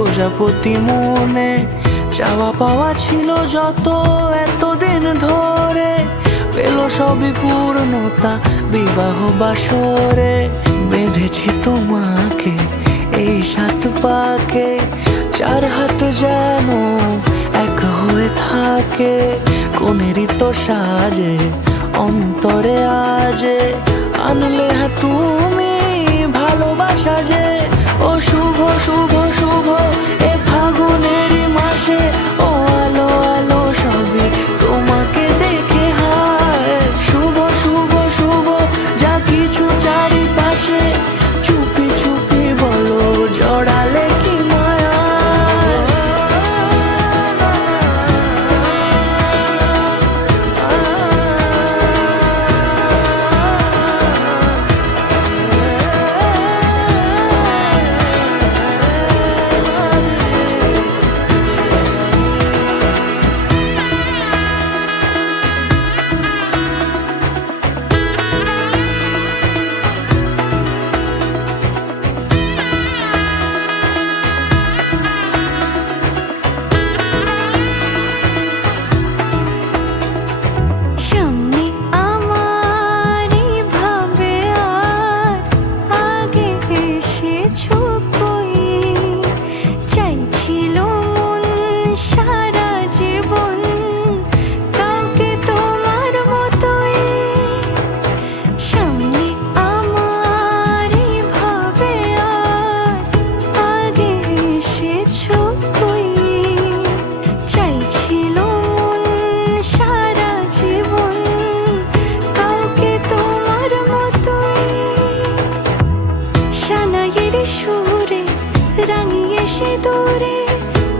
প্রজাপতি মনে চাওয়া পাওয়া ছিল যত এতদিন ধরে, পেল সবই পূর্ণতা বিবাহ বাসরে। বেঁধেছি তোমাকে এই 7 পাকে, 4 হাত যেন এক হয়ে থাকে। কোনেরই তো সাজে অন্তরে আজে আনলে তুমি ভালোবাসা যে। ও শুভ শুভ শুভ এ ফাগুনেরই মাসে, ও আলো আলো সবই তোমাকে দেখে হায়। শুভ শুভ শুভ যা কিছু চারিপাশে, চুপি চুপি বলো জড়ালে কি মায়া। সুরে রাঙিয়ে সে দূরে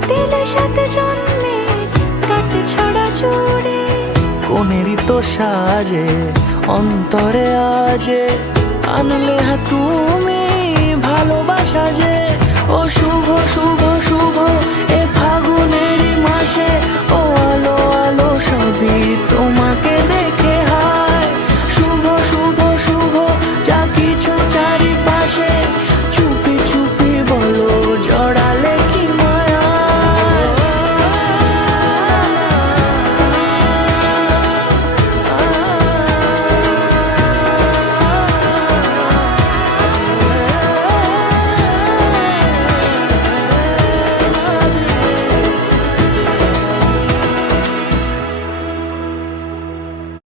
দিলে 7 জন্মের কাট ছড়া জোড়ে। কোনেরই তো সাজে অন্তরে আজে আনলে তুমি ভালোবাসা যে। ও শুভ শুভ শুভ এ